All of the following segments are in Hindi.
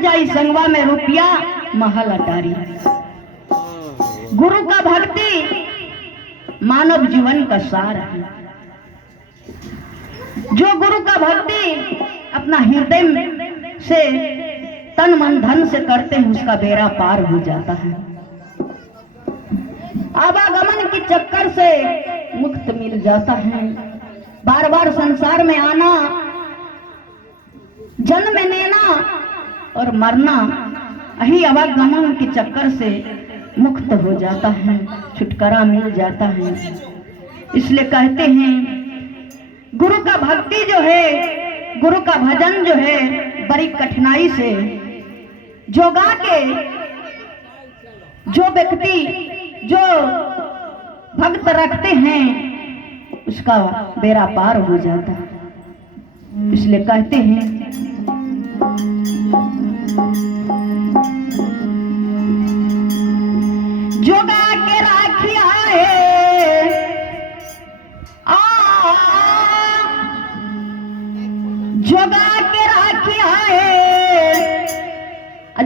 जाई संगवा में रुपया महल अटारी। गुरु का भक्ति मानव जीवन का सार है। जो गुरु का भक्ति अपना हृदय से तन मन धन से करते हैं उसका बेड़ा पार हो जाता है। आवागमन के चक्कर से मुक्त मिल जाता है। बार बार संसार में आना, जन्म लेना और मरना, यही आवागमन के चक्कर से मुक्त हो जाता है, छुटकारा मिल जाता है। इसलिए कहते हैं गुरु का भक्ति जो है, गुरु का भजन जो है, बड़ी कठिनाई से जोगा के जो व्यक्ति जो भक्त रखते हैं उसका बेड़ा पार हो जाता है। इसलिए कहते हैं जोगा के राखिया है, जोगा के राखिया है,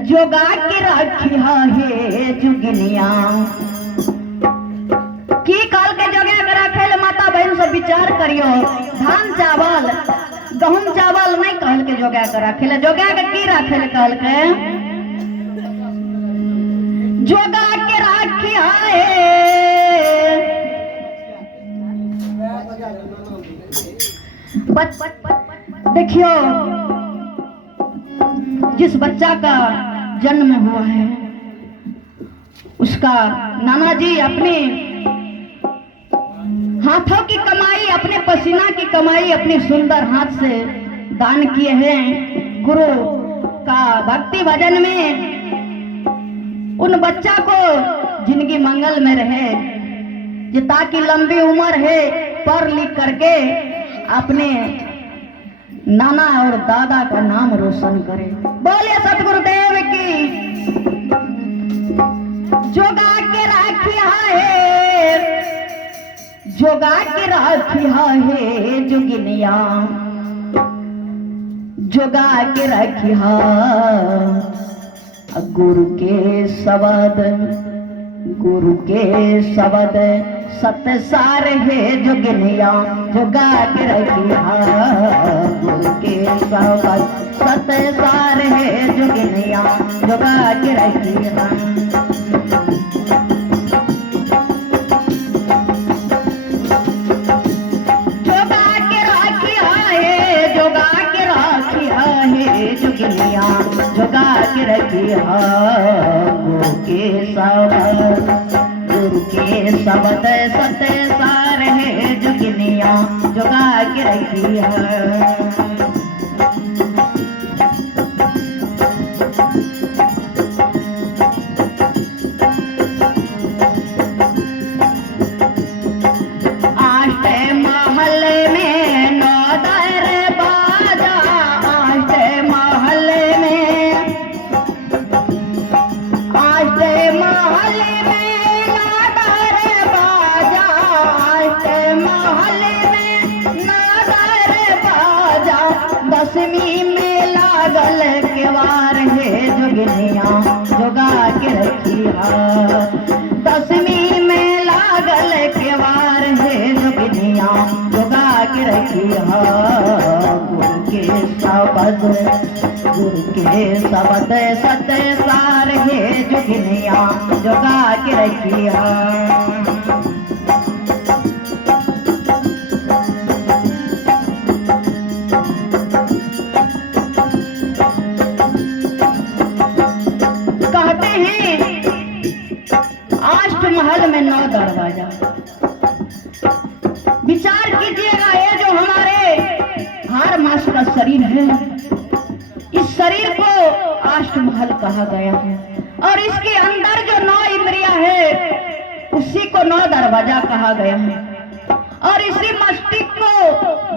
जोगा के राखिया है जुगनिया की काल के जोगे के राखे माता बहन सब विचार करियो। धान चावल गहूम चावल नहीं कहल के जोगा के राखे, जोगा के की राखे कहल के जोगा के राखिया है। देखियो जिस बच्चा का जन्म हुआ है उसका नाना जी अपने हाथों की कमाई, अपने पसीना की कमाई अपने सुंदर हाथ से दान किए हैं। गुरु का भक्ति भजन में उन बच्चा को जिंदगी मंगल में रहे, जे ताकि लंबी उम्र है पढ़ लिख करके अपने नाना और दादा का नाम रोशन करे। बोले सतगुरुदेव की। जोगा के राखिया है, जोगा के राखिया है जुगनिया, जोगा के राखिया गुरु के शब्द, गुरु के शब्द सत्य सार है जुगनिया, जोगा के रखिया गुरु के शब्द सत्य सार है जुगनिया, जोगा के रखिया। जोगा के राखिया है, जोगा के राखिया है जुगनिया, जोगा के रखिया गुरु के शब्द, गुरु के शब्द सत्य सार है जुगनिया, जोगा के रखिया। दसवीं में लागल केवार है जुगनिया, जोगा के रखिया। दसवीं में लागल केवार है जुगनिया, जोगा के रखिया। गुरु के शब्द, गुरु के शब्द सत्य सार है जुगनिया, जोगा के रखिया। महल में 9 दरवाजा। विचार कीजिएगा, ये जो हमारे हार मास का शरीर है, इस शरीर को अष्टमहल कहा गया है और इसके अंदर जो 9 इंद्रियां है उसी को 9 दरवाजा कहा गया है और इसी मस्तिष्क को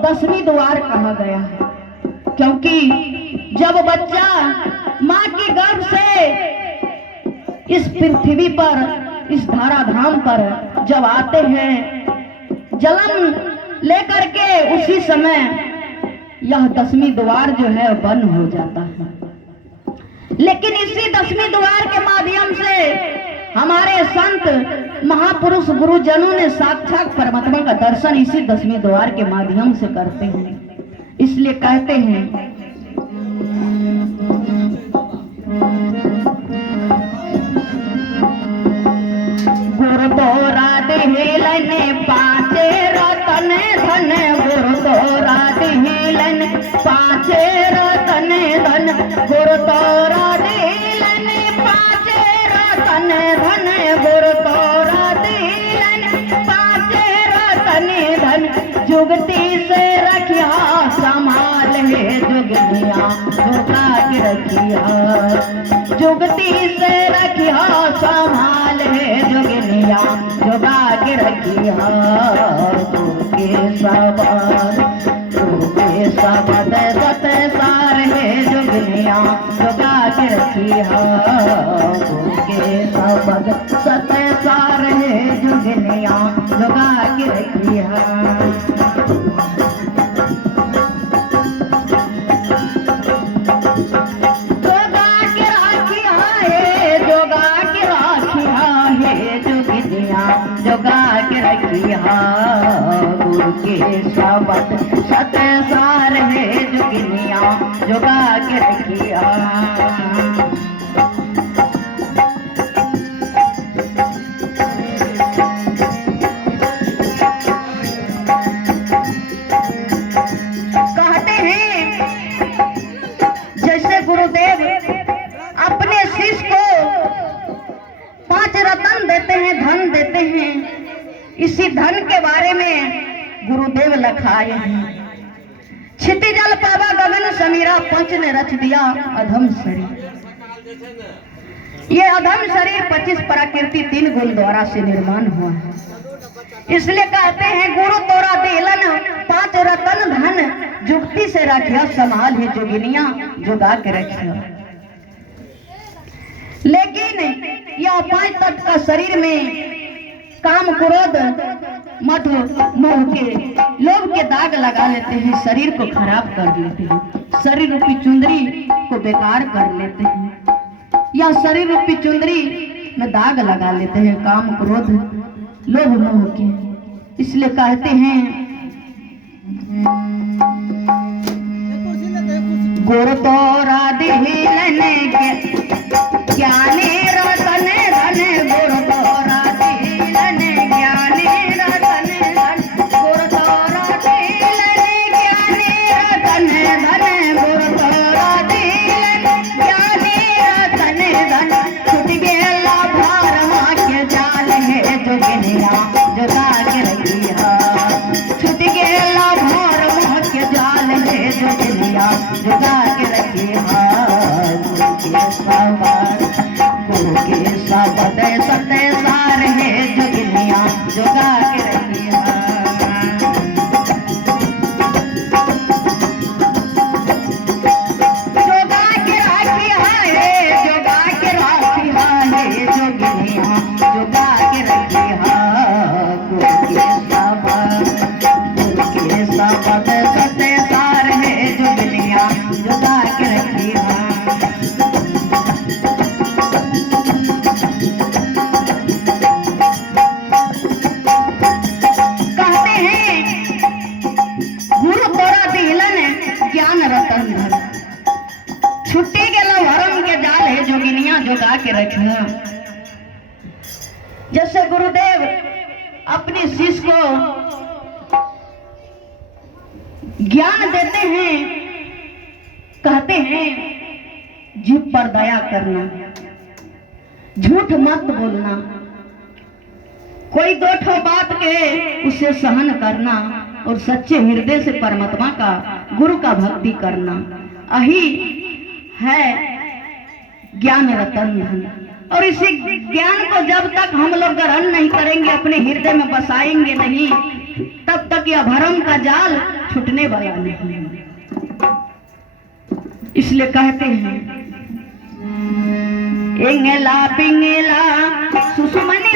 10वीं द्वार कहा गया है। क्योंकि जब बच्चा माँ की गर्भ से इस पृथ्वी पर, इस धराधाम पर जब आते हैं जन्म लेकर के, उसी समय यह 10वीं द्वार जो है बंद हो जाता है। लेकिन इसी 10वीं द्वार के माध्यम से हमारे संत महापुरुष गुरुजनों ने साक्षात परमात्मा का दर्शन इसी 10वीं द्वार के माध्यम से करते हैं। इसलिए कहते हैं गुरु तोरा दिहिलन पांचे रतन धन, गुरु तोरा दिहिलन पांचे रतन धन, गुरु तोरा दिहिलन पांचे रतन धन, गुरु तोरा दिहिलन पांचे रतन धन। जुगती से रखिया संभाल है जुगनिया जोगा के रखिया, जुगती से रखिया संभाल है जुगनिया जोगा के रखिया। तुके सबद सत सार है जुगनिया जोगा के रखिया, तुके सबद सत सार है जुगनिया जोगा के रखिया। जोगा के रखिया गुरु के शब्द सत सार है जुगनिया जोगा के रखिया। कहते हैं जैसे गुरुदेव अपने शिष्य को 5 रत्न देते हैं, धन देते हैं, इसी धन के बारे में गुरुदेव लखाए हैं। क्षिति जल पावा गगन समीरा, पंच ने रच दिया अधम शरीर। ये अधम शरीर 25 प्रकृति 3 गुण द्वारा से निर्माण हुआ है। इसलिए कहते हैं गुरु तोरा दिलन 5 रतन धन, जुगती से रखिया संभाल है जोगिनिया जोगा के रखिया। लेकिन यह 5 तत्व का शरीर में काम क्रोध मद मोह के लोभ के दाग लगा लेते हैं, शरीर को खराब कर लेते हैं, शरीर रूपी चुंदरी को बेकार कर लेते हैं, या शरीर रूपी चुंदरी में दाग लगा लेते हैं काम क्रोध लोभ मोह के। इसलिए कहते हैं गुरु तोरा दिहिलन ज्ञाने रतन धन, गुरु तोरा दिहिलन ज्ञाने रतन धन, गुरु तोरा दिहिलन ज्ञाने रतन धन, गुरु तोरा दिहिलन ज्ञाने रतन धन। छूट गेला भारमा के जाल है जोगिनिया जोगा के रखिया, छूट गेला भारमा के जाल है जोगिनिया जोगा के रखिया। गुरु के शब्द सत सार है जुगनिया जोगा के रखिया। जोगा के रखिया है, जोगा के रखिया है जुगनिया जोगा के रखिया। गुरु के शब्द सत सार है जुगनिया जोगा के रखिया। छुट्टी के भरम के जाल है जोगिनिया जोगा के रखना। जैसे गुरुदेव अपने शिष्य को ज्ञान देते हैं, कहते हैं जीव पर दया करना, झूठ मत बोलना, कोई 2 ठो बात के उसे सहन करना और सच्चे हृदय से परमात्मा का गुरु का भक्ति करना, यही है ज्ञान रतन धन। और इसी ज्ञान को जब तक हम लोग ग्रहण नहीं करेंगे, अपने हृदय में बसाएंगे नहीं, तब तक यह भरम का जाल छूटने वाला नहीं। इसलिए कहते हैं इंगला पिंगला सुषुमनि